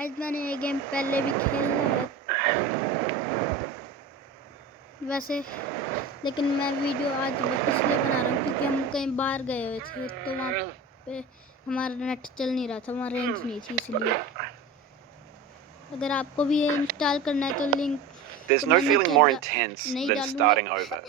Guys मैंने ये game पहले भी खेला है वैसे, लेकिन मैं वीडियो आज इसलिए बना रहा हूँ क्योंकि हम कहीं बाहर गए हुए थे तो वहाँ पे हमारा नेट चल नहीं रहा था, वहाँ रेंज नहीं थी, इसलिए। अगर आपको भी ये इंस्टॉल करना है तो लिंक There's तो no मैं feeling नीचे more intense नहीं than डालूंगा। starting over.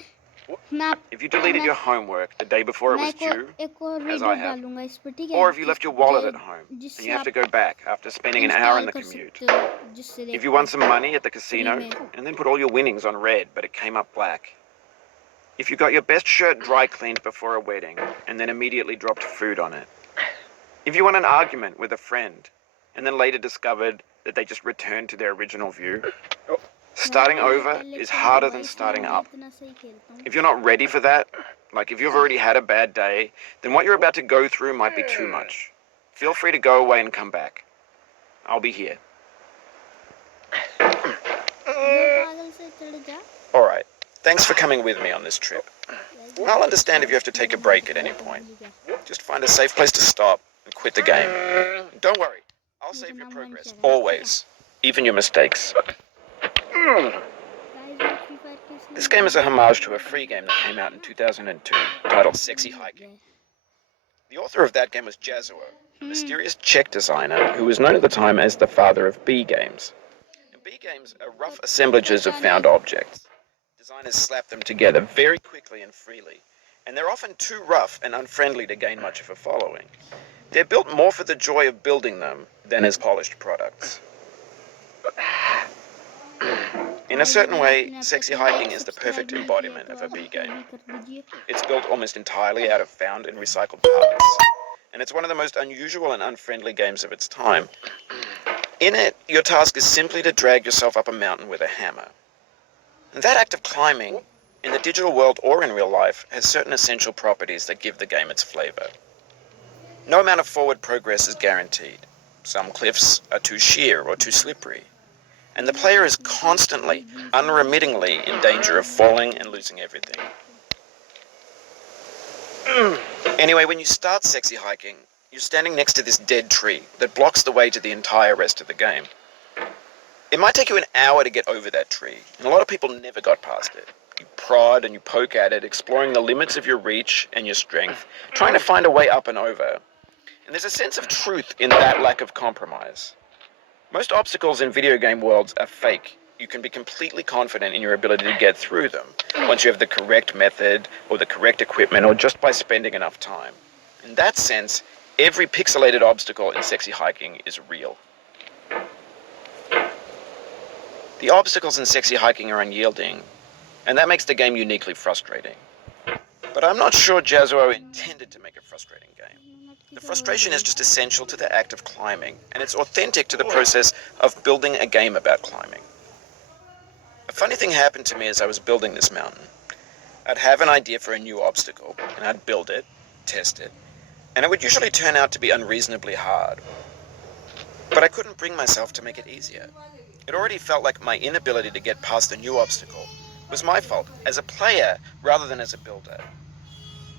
If you deleted your homework the day before it was due, एक और as वीडियो I have, डालूंगा इस पर, ठीक है? or if you left your wallet at home and जिससे you have आप to go back after spending an hour install in the कर commute. सकते हो, जिससे If you won some money at the free casino में। and then put all your winnings on red but it came up black. If you got your best shirt dry cleaned before a wedding and then immediately dropped food on it. If you won an argument with a friend and then later discovered that they just returned to their original view. Starting over is harder than starting up. If you're not ready for that, like if you've already had a bad day, then what you're about to go through might be too much. Feel free to go away and come back. I'll be here. Alright, thanks for coming with me on this trip. I'll understand if you have to take a break at any point. Just find a safe place to stop and quit the game. Don't worry, I'll save your progress, always. Even your mistakes. This game is a homage to a free game that came out in 2002, titled Sexy Hiking. The author of that game was Jazuo, a mysterious Czech designer who was known at the time as the father of B games. And B games are rough assemblages of found objects. Designers slap them together very quickly and freely, and they're often too rough and unfriendly to gain much of a following. They're built more for the joy of building them than as polished products. In a certain way, Sexy Hiking is the perfect embodiment of a B game. It's built almost entirely out of found and recycled parts, and it's one of the most unusual and unfriendly games of its time. In it, your task is simply to drag yourself up a mountain with a hammer. And that act of climbing, in the digital world or in real life, has certain essential properties that give the game its flavor. No amount of forward progress is guaranteed. Some cliffs are too sheer or too slippery. And the player is constantly, unremittingly in danger of falling and losing everything. Anyway, when you start Sexy Hiking, you're standing next to this dead tree that blocks the way to the entire rest of the game. It might take you an hour to get over that tree, and a lot of people never got past it. You prod and you poke at it, exploring the limits of your reach and your strength, trying to find a way up and over. And there's a sense of truth in that lack of compromise. Most obstacles in video game worlds are fake. You can be completely confident in your ability to get through them once you have the correct method or the correct equipment or just by spending enough time. In that sense, every pixelated obstacle in Sexy Hiking is real. The obstacles in Sexy Hiking are unyielding, and that makes the game uniquely frustrating. But I'm not sure Jazuo intended to make a frustrating game. The frustration is just essential to the act of climbing, and it's authentic to the process of building a game about climbing. A funny thing happened to me as I was building this mountain. I'd have an idea for a new obstacle, and I'd build it, test it, and it would usually turn out to be unreasonably hard. But I couldn't bring myself to make it easier. It already felt like my inability to get past the new obstacle was my fault as a player rather than as a builder.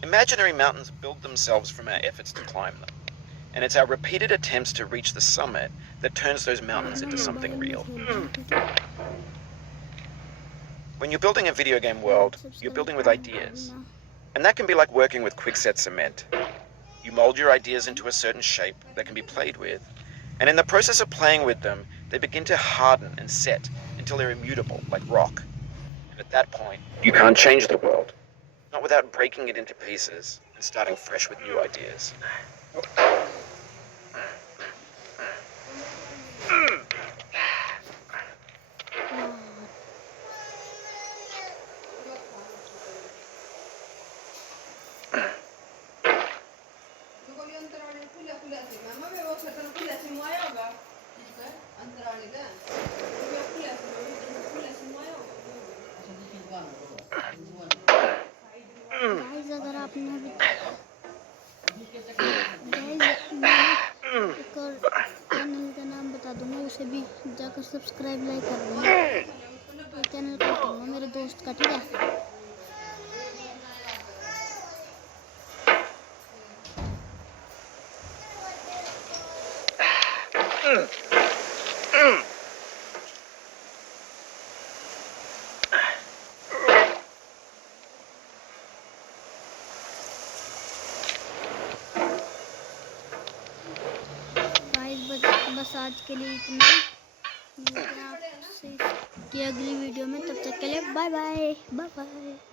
Imaginary mountains build themselves from our efforts to climb them, and it's our repeated attempts to reach the summit that turns those mountains into something real. When you're building a video game world, you're building with ideas, and that can be like working with quickset cement. You mold your ideas into a certain shape that can be played with, and in the process of playing with them, they begin to harden and set until they're immutable, like rock. And at that point, you can't change the world, not without breaking it into pieces and starting fresh with new ideas. Guys अगर आपने अभी एक और channel का नाम बता दूंगा, उसे भी जाकर सब्सक्राइब लाइक कर देना। तो चैनल का बताऊंगा मेरे दोस्त का, ठीक है? बस आज के लिए इतना ही। मिलते हैं आपसे की अगली वीडियो में, तब तक के लिए बाय बाय बाय बाय।